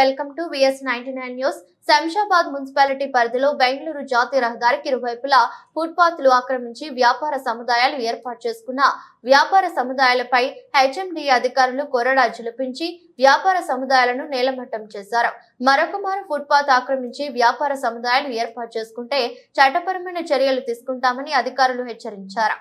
welcome to VS99 News. Shamshabad municipality పరిధిలో బెంగళూరు జాతీయ రహదారికి ఇరువైపులా ఫుట్పాత్లు ఆక్రమించి వ్యాపార సముదాయాలు ఏర్పాటు చేసుకున్న వ్యాపార సముదాయాలపై హెచ్ఎండి అధికారులు కొరడా జులిపించి వ్యాపార సముదాయాలను నేలమట్టం చేశారు. మరొక మారు ఫుట్పాత్ ఆక్రమించి వ్యాపార సముదాయాలు ఏర్పాటు చేసుకుంటే చట్టపరమైన చర్యలు తీసుకుంటామని అధికారులు హెచ్చరించారు.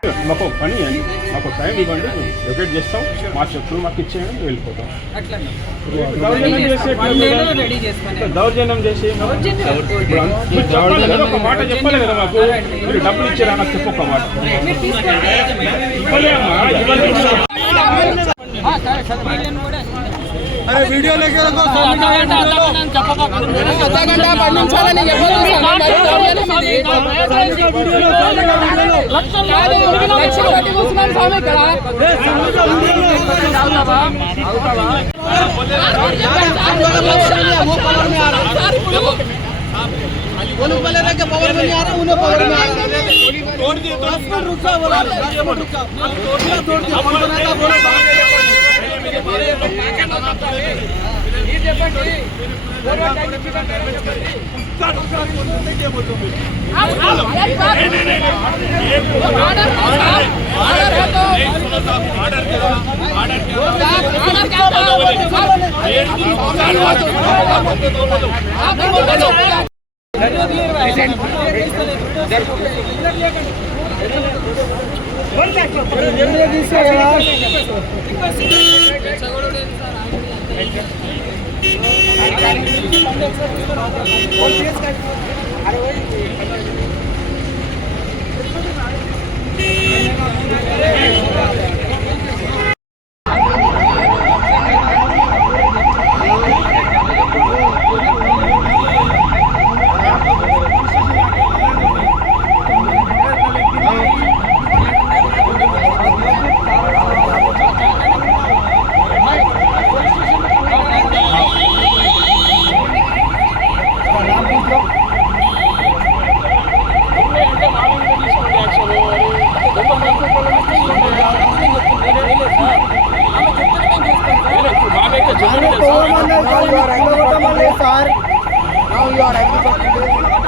దౌర్జన్యం చేసే మాట చెప్పాలి కదా మాకు మీరు డబ్బులు ఇచ్చారా నాకు చెప్పు ఒక మాట ఇవ్వలేమ్మా ఇవ్వలేదు अरे ಸಂವಿಧಾನ ಸ್ವಾಮಿ ಕಡ वाले रह के पावर में नहीं आ रहा उन्हें पावर में आ रहा तोड़ दिए दस मिनट रुका बोला दस मिनट रुका तोड़ दिया तोड़ दिया फ़ोन बनाया बोला చెప్పండి. తీసుకో अरे now you are agriculture days are now you are agriculture days